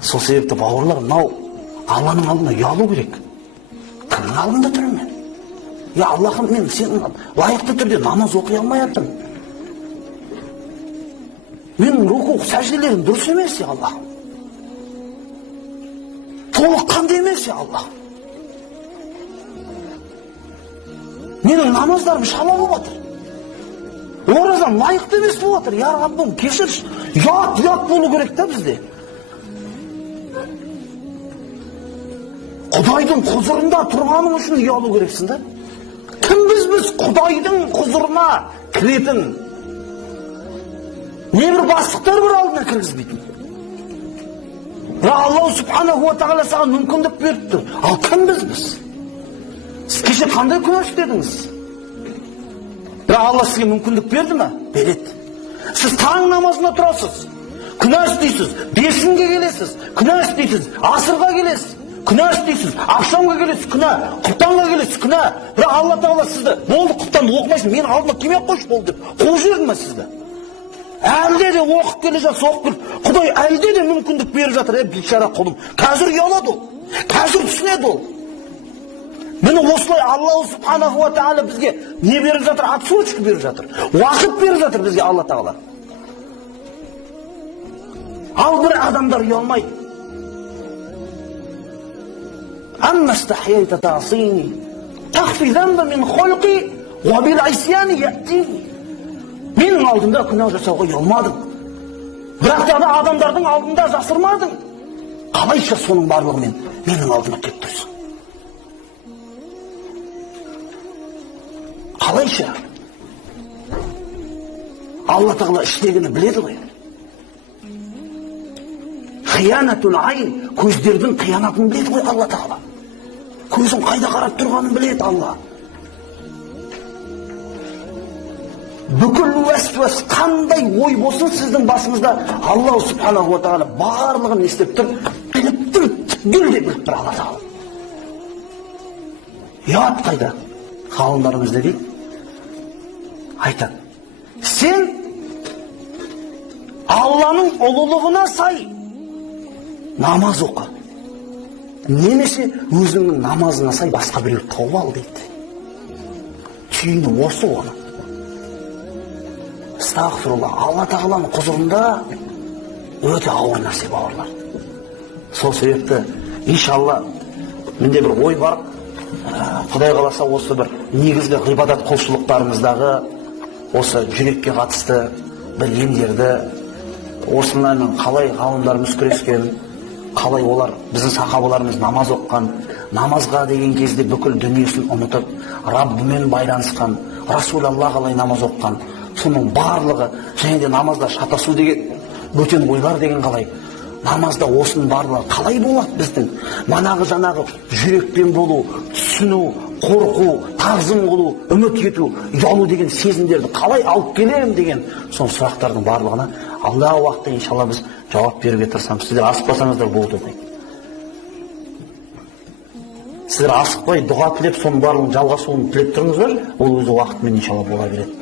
Сол себепті бауырлар, мынау Алланың алдында ұялу керек. Кімнің алдында тұрмын мен? Аллахым, мен сен лайықты түрде намаз оқи алмай жатырмын. Менің руку сәжделерім дұрыс емес, Аллахым. Толыққанды емес, Аллахым. Менің намаздарым шала болып жатыр. Оразам лайықты емес болып жатыр. Раббым, кешірші. Ұят болу керек та бізде. Құдайдың құзырында тұрғаның үшін ұялу керексің да. Кім біз Құдайдың құзырына кіретін? Не бір бастықтар бір алдына кіргізбейтін. Аллах субханаху ва тағала саған мүмкіндік беріп тұр. Ал кім біз? Сіз кеше қандай күнә істедіңіз? Алла сізге мүмкіндік берді ме? Береді. Сіз таң намазына тұрасыз, күнә істейсіз, бесінге келесіз, күнә істейсіз, асырға келесіз, күнә істейсіз, ақшамға келесіз, күнә, құптанға келесіз, күнә. Бірақ Алла тағала сізді, болды құптанды оқымайсың, мен алдыма кеме қойшы болды деп, қуып жіберді ме сізді? Әлде де оқып келе жатса оқып кел. Құдай әлде де мүмкіндік беріп жатыр. Бейшара құлым. Қазір ұялады ол. Қазір түсінеді ол. Міне осылай Алла субханаху ва тағала бізге не беріп жатыр? Отсрочка беріп жатыр. Уақыт беріп жатыр бізге Алла тағала. Ал бір адамдар ұялмайды. أما استحييت تعصيني تخفي ذنب من خلقي وبالعصيان يأتيني. Менің алдымда күнә жасауға ұялмадың. Бірақ та адамдардың алдында жасырмадың. Қалайша соның барлығымен менің алдыма келіп тұрсың? Қалайша? Алла тағала іштегіні біледі ғой. Қиянатул айн, көздердің қиянатын біледі ғой Алла тағала. Көзің қайда қарап тұрғанын біледі Алла. Бүкіл уәс қандай ой болсын сіздің басыңызда, Алла субханаху ва тағала барлығын естіп тұр, біліп тұр, түгел де біліп тұр Алла тағала. Ұят қайда? Ғалымдарымыз не дейді? Айтады, сен Алланың ұлылығына сай намаз оқы, немесе өзіңнің намазына сай басқа біреу тауып ал дейді. Түйіні осы оны. Астағфирулла, Алла тағаланың құзырында өте ауыр нәрсе бауырлар. Сол себепті иншалла менде бір ой бар. Құдай қаласа осы бір негізгі ғибадат құлшылықтарымыздағы осы жүрекке қатысты бір емдерді, осылармен қалай ғалымдарымыз күрескен, қалай олар біздің сахабаларымыз намаз оққан, намазға деген кезде бүкіл дүниесін ұмытып, Раббымен байланысқан, Расулалла қалай намаз оққан, соның барлығы, және де намазда шатасу деген, бөтен ойлар деген қалай, намазда осының барлығы қалай болады біздің? Манағы жанағы жүрекпен болу, түсіну, қорқу, тағзым қылу, үміт ету, ұялу деген сезімдерді қалай алып келемін деген сол сұрақтардың барлығына алдағы уақытта иншалла біз жауап беруге тырысамыз. Сіздер асықпасаңыздар болды дейді. Сіздер асықпай дұға тілеп соның барлығын жалғасуын тілеп тұрыңыздар, ол өзі уақытымен иншалла бола береді.